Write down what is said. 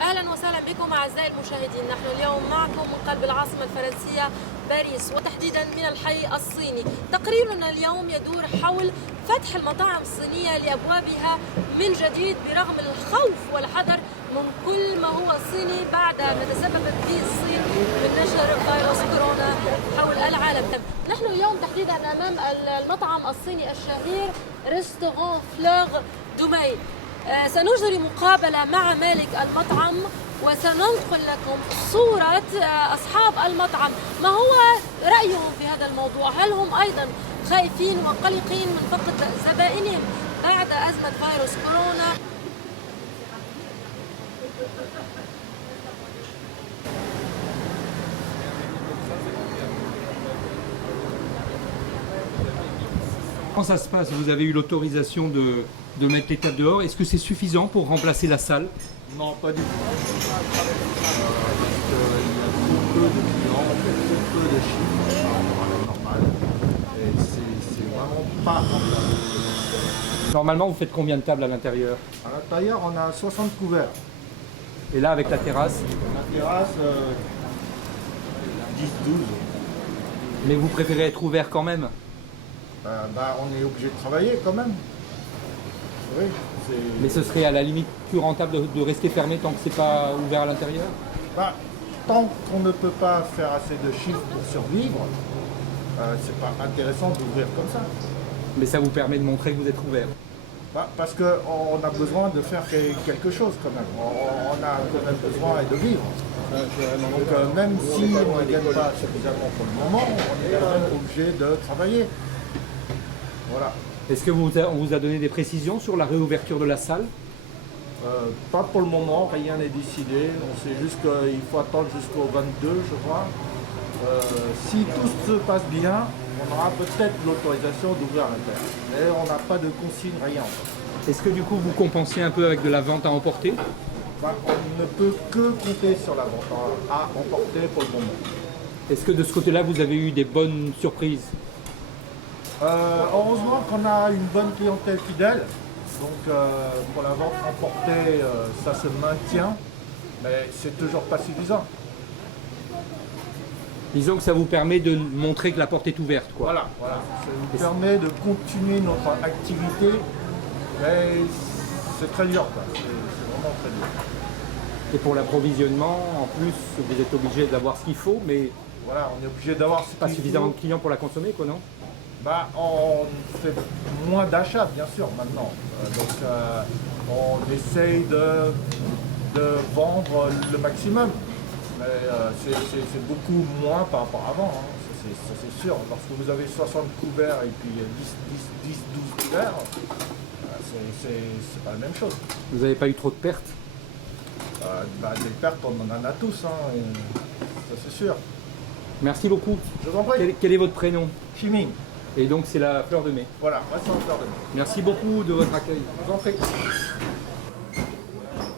أهلا وسهلا بكم أعزائي المشاهدين. نحن اليوم معكم من قلب العاصمة الفرنسية باريس، وتحديدا من الحي الصيني. تقريرنا اليوم يدور حول فتح المطاعم الصينية لأبوابها من جديد برغم الخوف والحذر من كل ما هو صيني بعد أن تسببت به الصين بنشر فيروس كورونا حول العالم. نحن اليوم تحديدا أمام المطعم الصيني الشهير ريستوران فلور دومي. سنجري مقابلة مع مالك المطعم وسننقل لكم صورة أصحاب المطعم، ما هو رأيهم في هذا الموضوع، هل هم أيضا خايفين وقلقين من فقد زبائنهم بعد أزمة فيروس كورونا. Comment ça se passe? Vous avez eu l'autorisation de mettre les tables dehors. Est-ce que c'est suffisant pour remplacer la salle? Non, pas du tout. Parce qu'il y a trop peu de clients, trop peu de chiffres par rapport à la normale. Et c'est vraiment pas rentable. Normalement, vous faites combien de tables à l'intérieur? À l'intérieur, on a 60 couverts. Et là, avec la terrasse? La terrasse, 10-12. Mais vous préférez être ouvert quand même? On est obligé de travailler quand même. Oui, Mais ce serait à la limite plus rentable de rester fermé tant que c'est pas ouvert à l'intérieur? Tant qu'on ne peut pas faire assez de chiffres pour survivre, c'est pas intéressant d'ouvrir comme ça. Mais ça vous permet de montrer que vous êtes ouvert? Parce qu'on a besoin de faire quelque chose quand même. On a quand même besoin de vivre. Donc même si on ne gagne pas suffisamment pour le moment, on est quand même obligé de travailler. Voilà. Est-ce qu'on vous a donné des précisions sur la réouverture de la salle? Pas pour le moment, rien n'est décidé. On sait juste qu'il faut attendre jusqu'au 22, je crois. Si tout se passe bien, on aura peut-être l'autorisation d'ouvrir à l'intérieur. Mais on n'a pas de consigne, rien. Est-ce que du coup vous compensez un peu avec de la vente à emporter? On ne peut que compter sur la vente à emporter pour le moment. Est-ce que de ce côté-là vous avez eu des bonnes surprises? Heureusement qu'on a une bonne clientèle fidèle, donc pour la vente emportée, ça se maintient, mais c'est toujours pas suffisant. Disons que ça vous permet de montrer que la porte est ouverte, quoi. Voilà. Ça nous permet de continuer notre activité, mais c'est très dur, quoi. C'est vraiment très dur. Et pour l'approvisionnement, en plus, vous êtes obligé d'avoir ce qu'il faut, mais voilà, on est obligé d'avoir pas suffisamment de clients pour la consommer, quoi, non? On fait moins d'achats, bien sûr, maintenant. On essaye de vendre le maximum. Mais c'est beaucoup moins par rapport à avant, hein. Ça c'est sûr. Lorsque vous avez 60 couverts et puis 10-12 couverts, c'est pas la même chose. Vous n'avez pas eu trop de pertes? Des pertes, on en a tous, hein, ça c'est sûr. Merci beaucoup. Je vous en prie. Quel est votre prénom? Chiming. Et donc c'est la fleur de mai. Voilà, moi c'est la fleur de mai. Merci beaucoup de votre accueil. Je vous en prie.